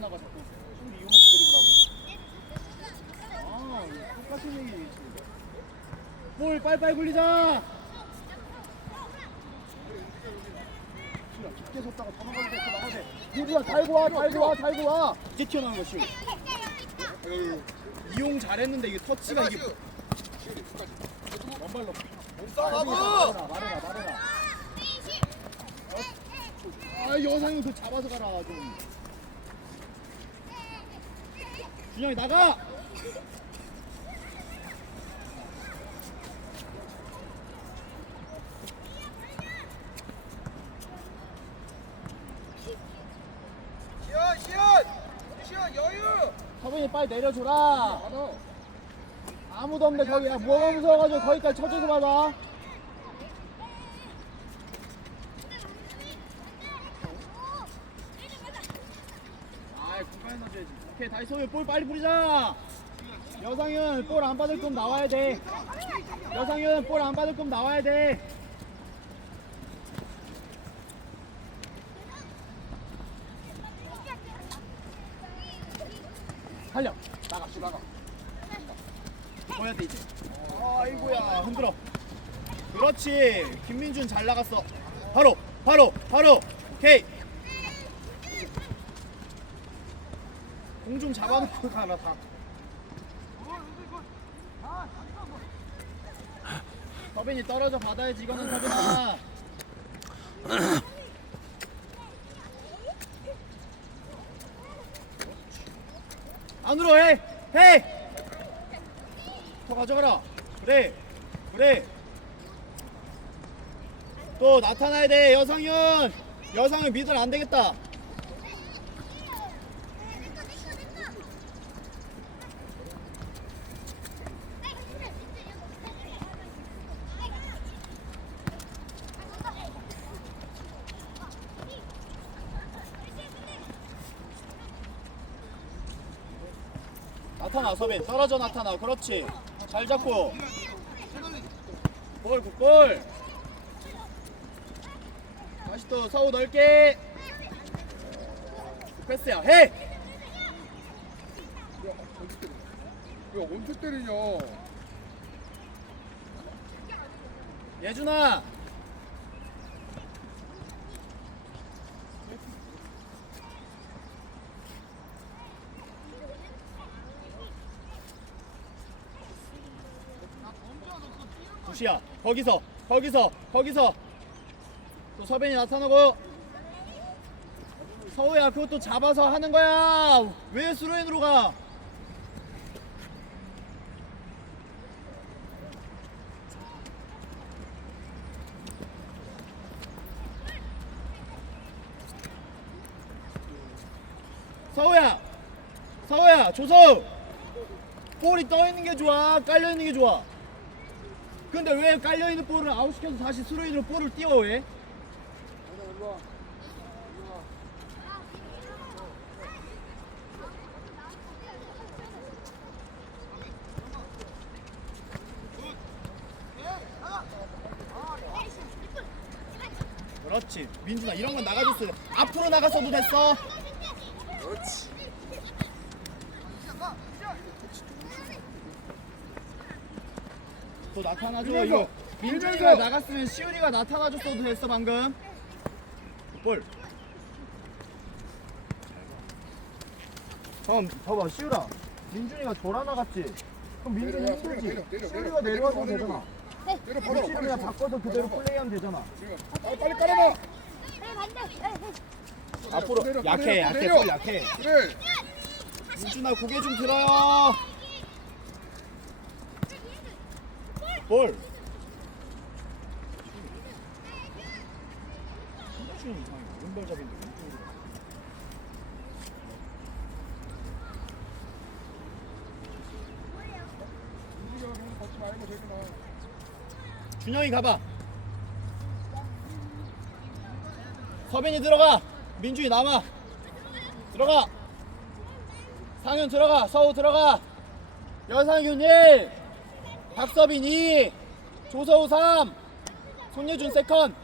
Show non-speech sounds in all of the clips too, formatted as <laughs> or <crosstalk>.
나타나가 자꾸 좀 이용해서 드리블하고. 아, 이거 똑같은 얘기. 볼 빨빨 굴리자. 야, 깊게 섰다가 도망가면 돼. 나가야 돼. 유주야, 달고 와, 달고 와, 달고 와. 이제 튀어나온 것이. 이용 잘했는데 이게 터치가 이게 원발로. 말해라, 말해라, 말해라. 아, 여상이 그 잡아서 가라 좀. 준영이 나가. 시연 시연 시연 여유 서빈이 빨리 내려줘라. 아무도 없는데 거기 야 뭐가 무서워가지고 거기까지 쳐줘서 봐봐. 다시 소유 볼 빨리 뿌리자. 여상윤 볼 안 받을 거면 나와야 돼. 여상윤 볼 안 받을 거면 나와야 돼. 달려. 나가 씨 나가. 보야 돼 이제. 아이고야 흔들어. 그렇지. 김민준 잘 나갔어. 바로 바로 바로. 오케이 공 좀 잡아놓고 가라 다 서빈이 떨어져 받아야지 이거는 서빈아 안으로 해! 해! 더 가져가라. 그래. 그래. 또 나타나야 돼. 여상윤. 여상윤 믿을 안 되겠다. 나타나 서빈. 떨어져 나타나. 그렇지. 잘 잡고. 볼 굿볼 다시 또 서우 넓게. 패스야. 해야 언제 때리냐? 예준아 굿이야 거기서 거기서 거기서. 또 서빈이 나타나고 서우야 그것도 잡아서 하는 거야. 왜 스로인으로 가? 서우야 서우야 조서우 볼이 떠 있는 게 좋아. 깔려 있는 게 좋아 근데 왜 깔려 있는 볼을 아웃시켜서 다시 스로인으로 볼을 띄워 왜? 그렇지. 민준아 이런 건 나가줬어 앞으로 나갔어도 됐어 그렇지 또 나타나줘 이거 민준이가. 나갔으면 시우리가 나타나줬어도 됐어 방금. 볼. 잠깐 봐봐 시우라 민준이가 돌아 나갔지? 그럼 민준이 내려, 힘들지? 내려, 내려, 시우리가 내려, 내려와도 내려, 되잖아. 때려 받아 시우리 그냥 바꿔서 그대로 플레이하면 되잖아. 아 빨리 깔아봐. 앞으로 내려, 약해 내려, 약해 내려. 볼 약해. 그래. 민준아 고개 좀 들어요 볼 신발주는 이상해 왼쪽으로 걷지 말고 되구나 준영이 가봐. 서빈이 들어가. 민준이 남아. 들어가. 상윤 들어가. 서우 들어가. 여상윤 1. 박서빈 2 조서우 3 손예준 세컨.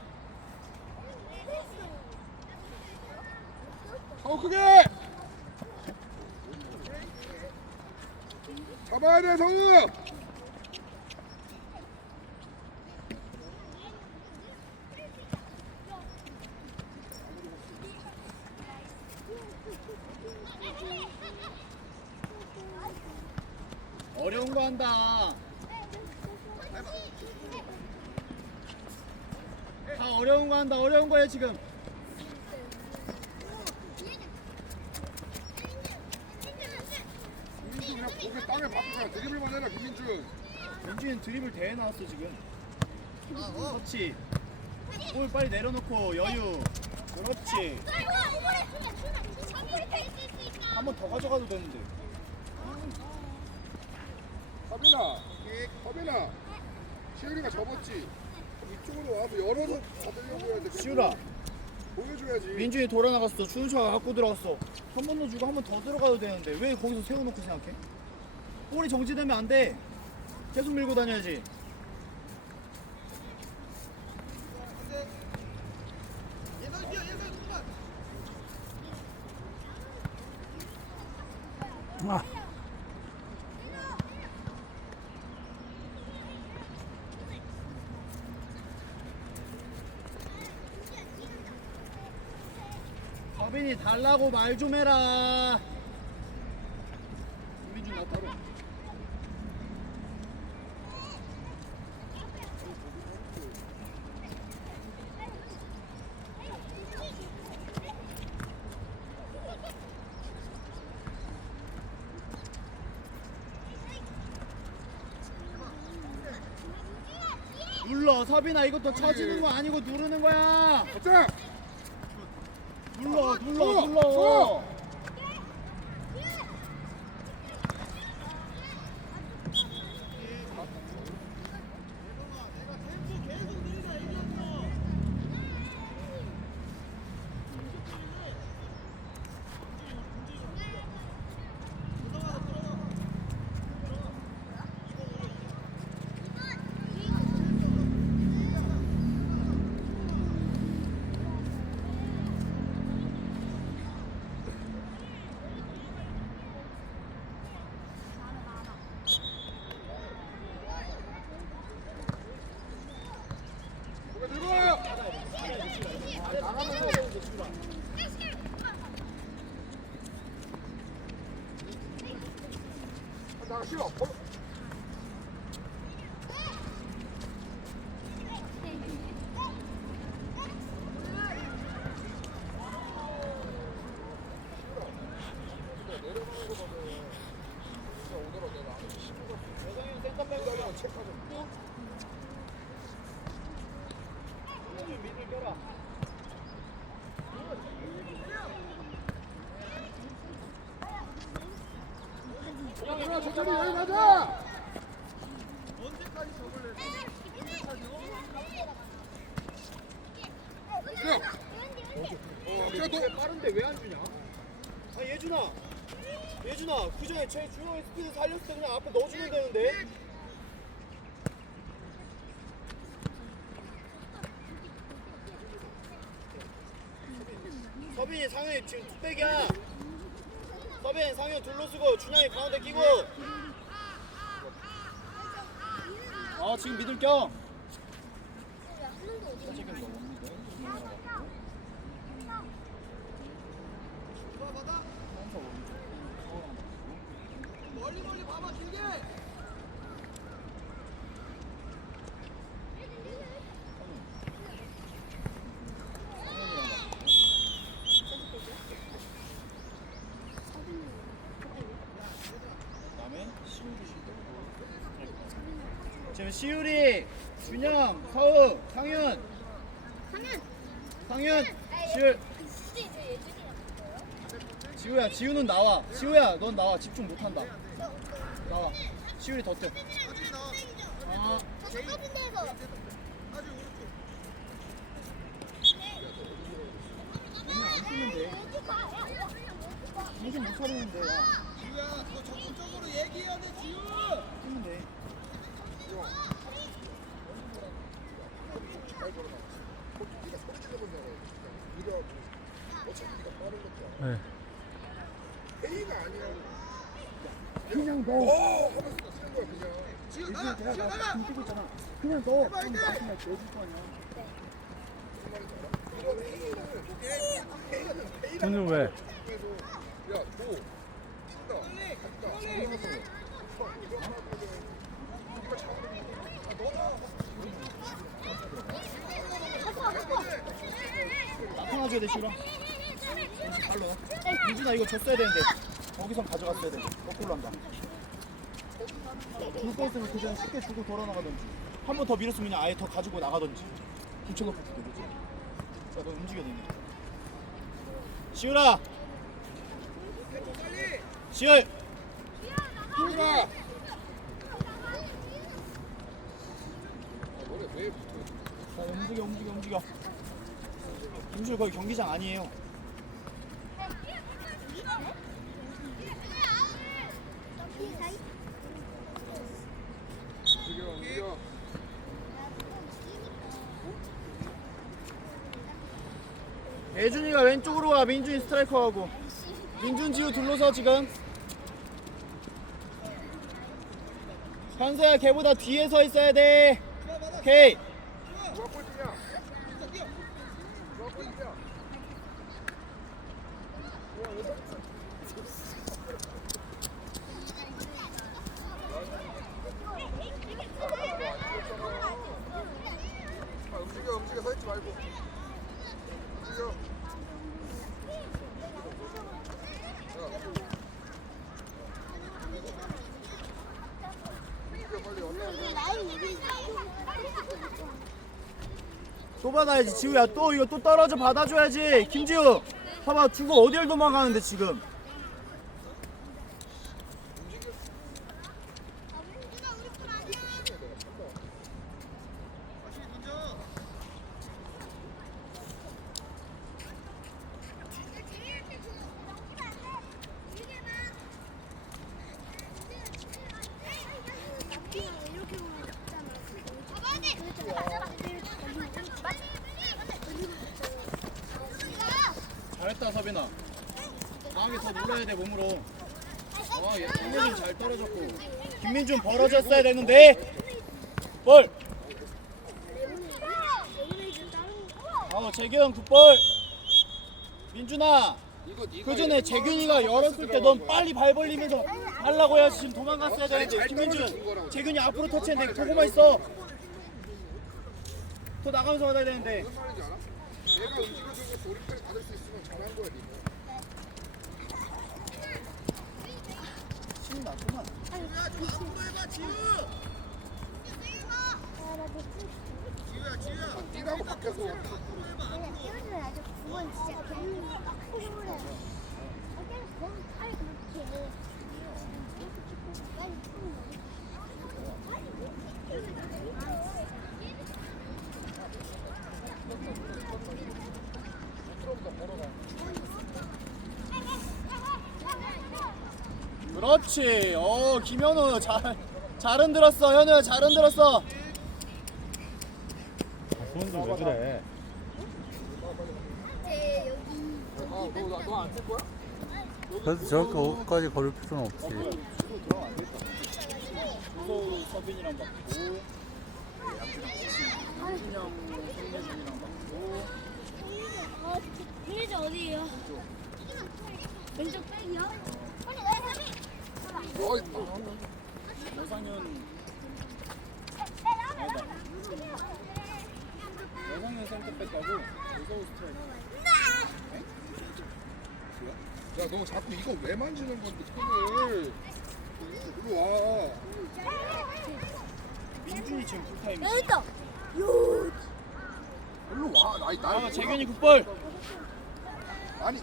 어 크게! 잡아야 돼 성우! 거야 지금. 김민준 그냥 고개 땅에 박고 그냥 드리블만 해라 김민준 민준이는 드리블 대회 나왔어 지금. 그렇지. 볼 빨리 내려놓고 여유. 그렇지. 한 번 더 가져가도 되는데. 서빈아 서빈아 시우리가 접었지 이쪽으로 와서 열어서 받으려고 해야 돼 시우라. 보여줘야지 민준이 돌아 나갔어. 주은수가 갖고 들어갔어. 한 번 더 주고 한 번 더 들어가도 되는데 왜 거기서 세워놓고 생각해? 볼이 정지되면 안 돼. 계속 밀고 다녀야지. 서 빈이 달라고 말 좀 해라. 민준 나 따로. 눌러 서빈아 이것도 쳐지는 거 아니고 누르는 거야. 자 눌러 눌러 어, 눌러. 나가 싫어 걸- 얘들아 천천히 여기 가자. 야 야, 너 빠른데 왜 안 주냐? 아 예준아, 예준아 그 전에 제 주영의 스피드 살렸을 때 그냥 앞에 넣어주면 되는데. 서빈이 상현이 지금 뚝배기야. 서빈 상현 둘로 쓰고 준영이 가운데 끼고. 아 지금 믿을 겸. 그다음에 지금 시우리, 준영, 서우, 상윤, 상윤, 시우, 지우야, 지우는 나와. 지우야, 넌 나와. 집중 못한다. 나와. 시우리 더 뛰어. 아. 정신 못 차리는데. 야. 지우야, 너 적극적으로 얘기해야 돼, 지우. 뛰는데. 네. 그냥 거야 그냥 지우 예준이 나가 내가 지우 나 나가 지금 뛰고 있잖아. 그냥 넣어. 그럼 나한테 내줄 거 아니야. 손을 왜? 야 너 뛴다 이거 참 나타나줘야 돼 싫어. 발로. 민준아 이거 줬어야 되는데 거기서 가져갔어야 돼. 거꾸로 한다. 줄 거 있으면 그 전에 쉽게 주고 돌아 나가든지 한 번 더 밀었으면 그냥 아예 더 가지고 나가든지 붙여놓고 줄게 그지? 자너 움직여 너네. 시우라. 시울. 힘들어 너네 왜 붙어 자 움직여. 김실 거기 경기장 아니에요. 예준이가 왼쪽으로 와 민준이 스트라이커하고 민준 지우 둘러서 지금 현서야 걔보다 뒤에 서 있어야 돼 오케이찌냐 누가 꼴찌냐 또 받아야지 지우야. 또 이거 또 떨어져 받아줘야지. 김지우 봐봐 두고 어딜 도망가는데 지금 잘했다 서빈아. 강하게 더 눌러야 돼 몸으로. 아얘 김민준 잘 떨어졌고. 김민준 벌어졌어야 되는데. 볼. 어, 재규형 굿볼. 민준아. 그 전에 재균이가 열었을 때 넌 빨리 발 벌리면서 하려고 해야지 지금 도망갔어야 되는데. 김민준 재균이 앞으로 터치했는데 도고만 있어. 더 나가면서 받아야 되는데 무슨 말인지 알아? 내가 움직여주고 조립까지 받을 수 있으면 잘한 거야 니가 신나 그만 해봐 지우 지우야 지우야 뛰라고 밖에서 그렇 지 어 김현우 잘, 잘 흔들었어 현우야 잘 흔들었어 손도 왜 그래? 아너너안쓸 거야? 그래도 저렇게까지 걸을 필요는 없지. 서빈이랑 빌리지 어디에요? 왼쪽 백이요? 너 여상현 아니다 여상현 센터백 가고 오서우 스트라이크 야 너 자꾸 이거 왜 만지는 건데 손을 와 민준이 지금 풀타임이지 여기 있다. 일로 와 나이 나이 아 재균이 굿볼 아니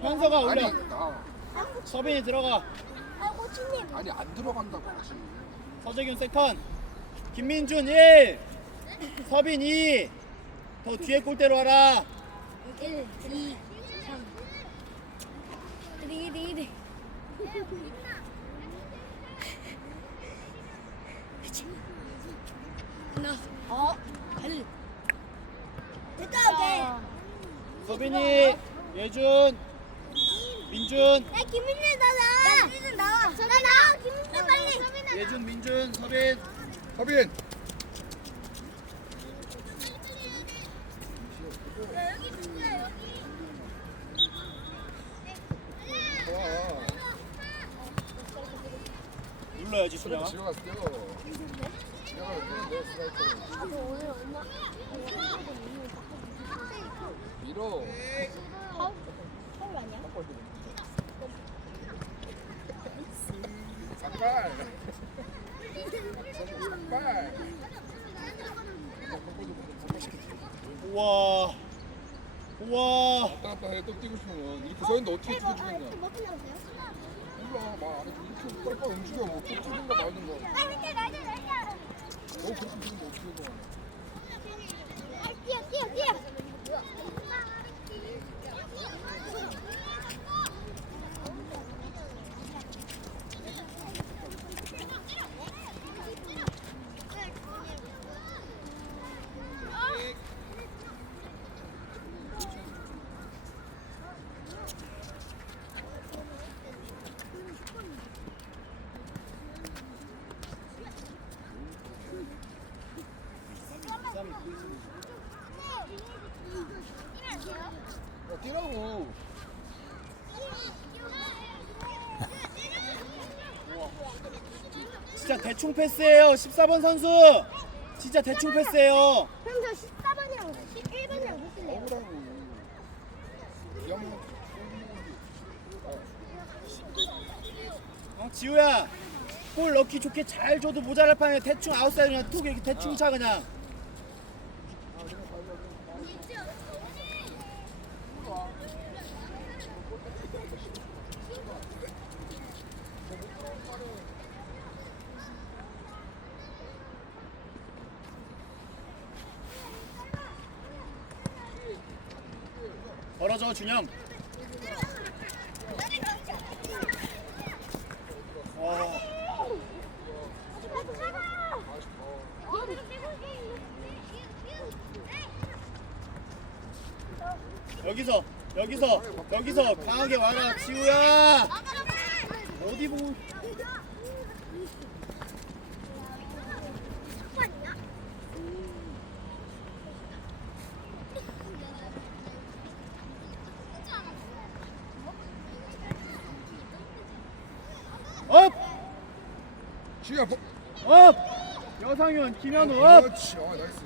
현서가 아니 올려 나 서빈이 들어가 아, 코치님. 아니 안 들어간다고 하지 서재균 세컨 김민준 1 서빈 2 더 뒤에 골대로 와라 1, 2, 3. 1, 2, 1, 2. 하나, 어, 달. 됐다, 오케이. 서빈이 예준 민준 야 김민준 나와. 김민준 나와. 나 나와. 김민준 빨리. 예준 민준 서빈 서빈 여기 누구야 여기. 좋아 눌러야지 준영아 지나가서 뛰어 지나가서 뛰는데 스트라이커 오늘 엄마. 밀어 파울 파울 아니야? 삭발 삭발 우와. 우와. 왔다 갔다 해 또 뛰고 싶으면 이렇게 서 있는데 어떻게 뛰어주겠냐 몇분 남았어요? 몰라 막 안에 이렇게 빨리빨리 움직여. 뭐또 뛰든가 말든가 아 이렇게 나이제 나이제. 너 그렇게 뛰는데 어떻게 해 뛰어 뛰어 뛰어. 야 <laughs> 뛰라고 진짜 대충 패스예요. 14번 선수. 진짜 대충 패스예요. 그럼 저 14번이랑 11번이랑 무슨 억울하고 기왕 어, 지우야. 볼 넣기 좋게 잘 줘도 모자랄 판에 대충 아웃사이드 그냥 툭 이렇게 대충 차 그냥 벌어져 준영. 와 여기서 여기서 여기서 강하게 와라 지우야 어디 보고 업! 지우야 버... 업! 여상현 김현우 업! 그렇지 아 나이스